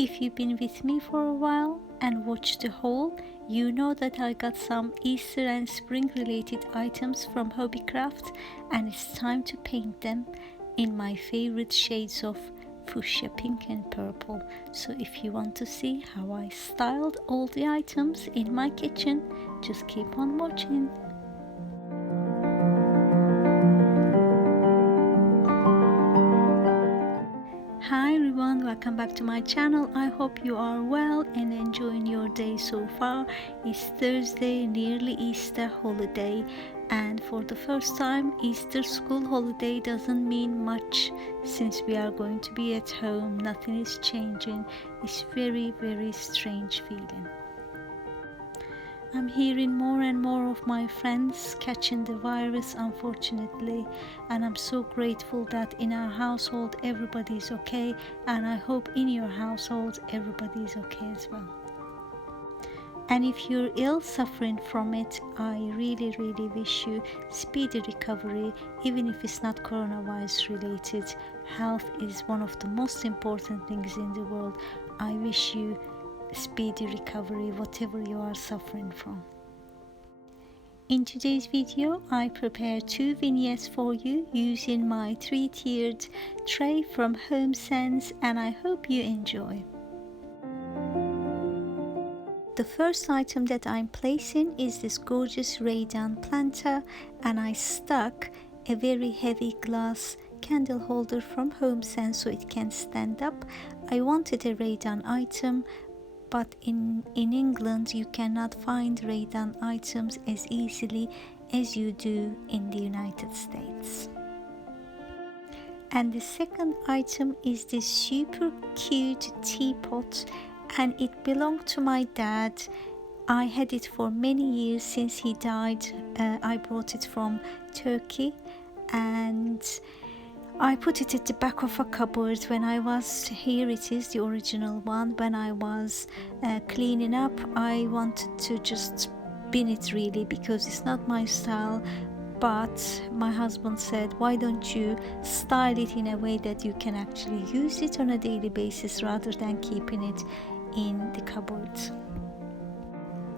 If you've been with me for a while and watched the haul, you know that I got some Easter and spring related items from Hobbycraft, and it's time to paint them in my favorite shades of fuchsia pink and purple. So if you want to see how I styled all the items in my kitchen, just keep on watching. Hi everyone, welcome back to my channel. I hope you are well and enjoying your day so far. It's Thursday, nearly Easter holiday, and for the first time Easter school holiday doesn't mean much since we are going to be at home. Nothing is changing. It's very strange feeling. I'm hearing more and more of my friends catching the virus, unfortunately, and I'm so grateful that in our household everybody is okay, and I hope in your household everybody is okay as well. And if you're ill, suffering from it, I really wish you speedy recovery, even if it's not coronavirus related. Health is one of the most important things in the world. I wish you speedy recovery, whatever you are suffering from. In today's video, I prepared 2 vignettes for you using my 3-tiered tray from HomeSense, and I hope you enjoy. The first item that I'm placing is this gorgeous Raydan planter, and I stuck a very heavy glass candle holder from HomeSense so it can stand up. I wanted a Raydan item, but in England you cannot find Raydan items as easily as you do in the United States. And the second item is this super cute teapot, and it belonged to my dad. I had it for many years since he died. I brought it from Turkey, and I put it at the back of a cupboard when I was, here it is, the original one, when I was cleaning up. I wanted to just bin it really because it's not my style, but my husband said, why don't you style it in a way that you can actually use it on a daily basis rather than keeping it in the cupboard.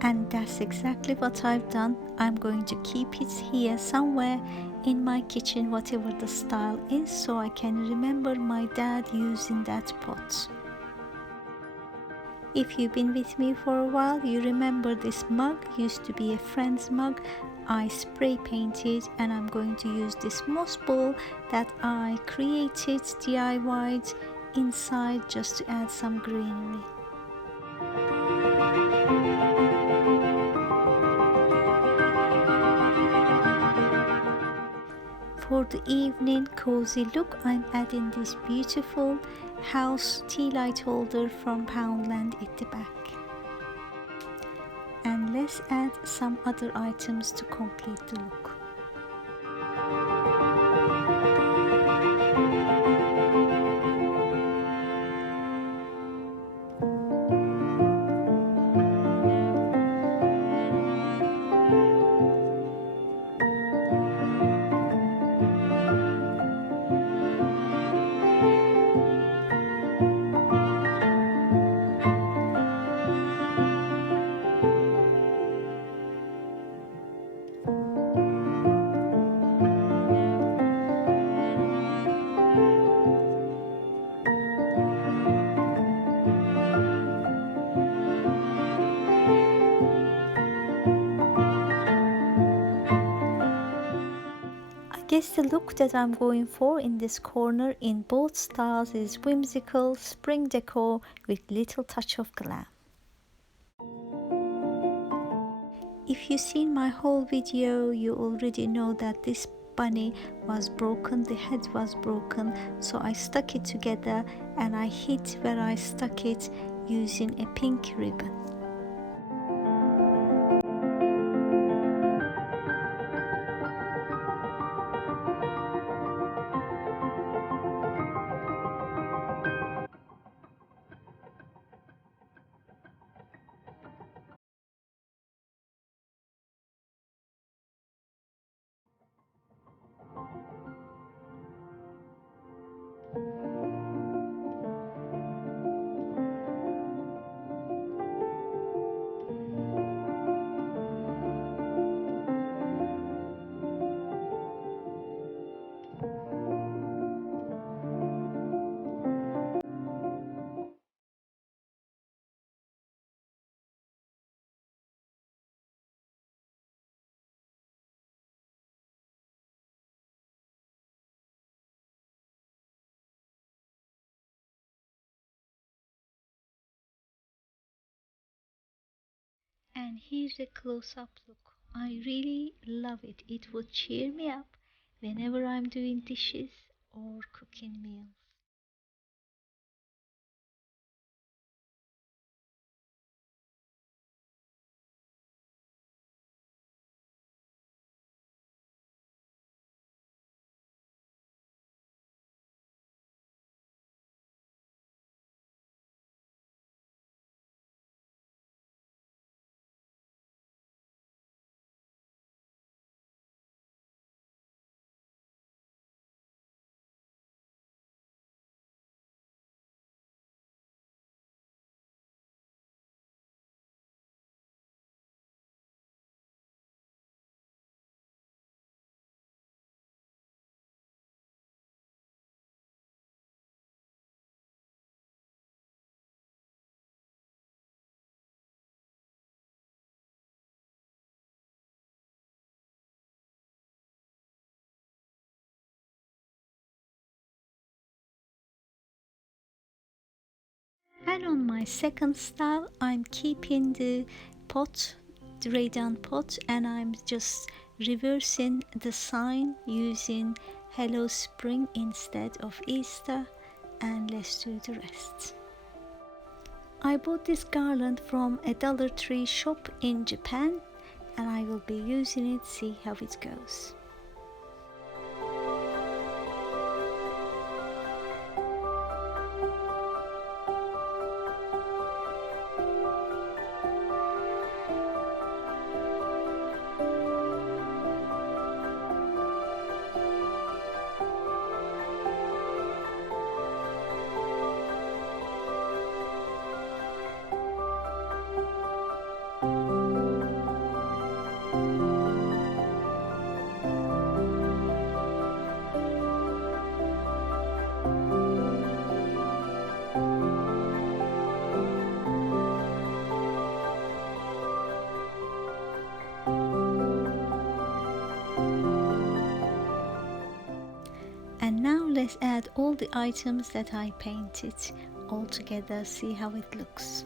And that's exactly what I've done. I'm going to keep it here somewhere in my kitchen, whatever the style is, so I can remember my dad using that pot. If you've been with me for a while, you remember this mug used to be a friend's mug. I spray painted, and I'm going to use this moss ball that I created, DIY'd inside, just to add some greenery. For the evening cozy look, I'm adding this beautiful house tea light holder from Poundland at the back. And let's add some other items to complete the look. I guess the look that I'm going for in this corner in both styles is whimsical spring decor with little touch of glam. If you've seen my whole video, you already know that this bunny was broken, the head was broken, so I stuck it together, and I hid where I stuck it using a pink ribbon. And here's a close-up look. I really love it. It would cheer me up whenever I'm doing dishes or cooking meals. And on my second style, I'm keeping the pot, the radiant pot, and I'm just reversing the sign using Hello Spring instead of Easter, and let's do the rest. I bought this garland from a Dollar Tree shop in Japan, and I will be using it, see how it goes. And now let's add all the items that I painted all together, see how it looks.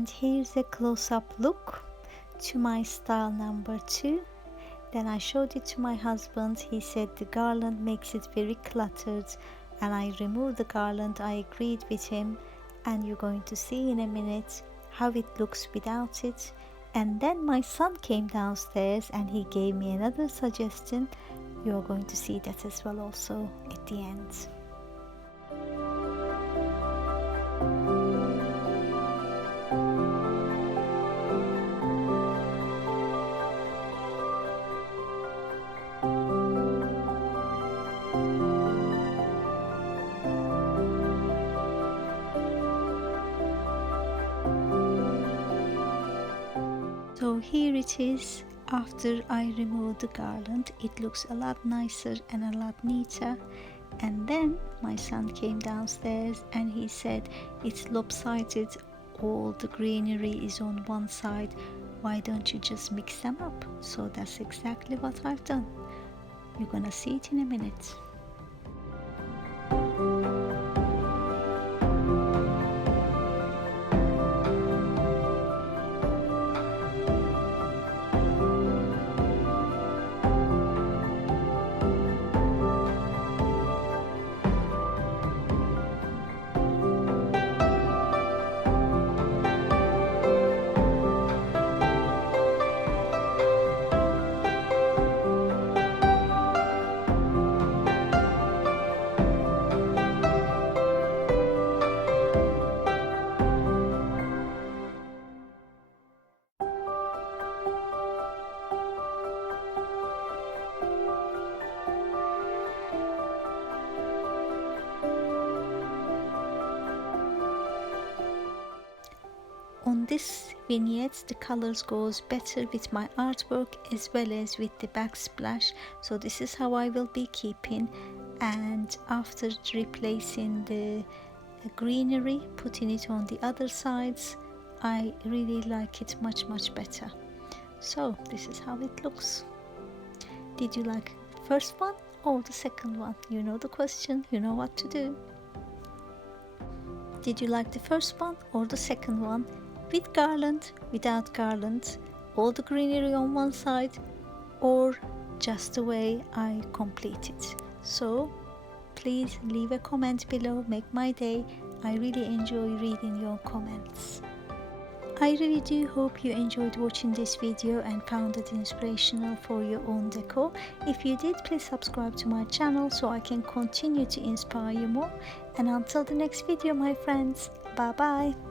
And here's a close-up look to my style number 2. Then I showed it to my husband. He said the garland makes it very cluttered, and I removed the garland. I agreed with him, and you're going to see in a minute how it looks without it. And then my son came downstairs and he gave me another suggestion. You're going to see that as well also at the end. So here it is. After I removed the garland, it looks a lot nicer and a lot neater. And then my son came downstairs and he said it's lopsided, all the greenery is on one side, why don't you just mix them up? So that's exactly what I've done. You're gonna see it in a minute. On this vignette, the colors goes better with my artwork as well as with the backsplash. So this is how I will be keeping. And after replacing the greenery, putting it on the other sides, I really like it much better. So this is how it looks. Did you like the first one or the second one? You know the question, you know what to do. Did you like the first one or the second one? With garland, without garland, all the greenery on one side, or just the way I complete it. So please leave a comment below, make my day. I really enjoy reading your comments. I really do hope you enjoyed watching this video and found it inspirational for your own decor. If you did, please subscribe to my channel so I can continue to inspire you more. And until the next video, my friends, bye bye.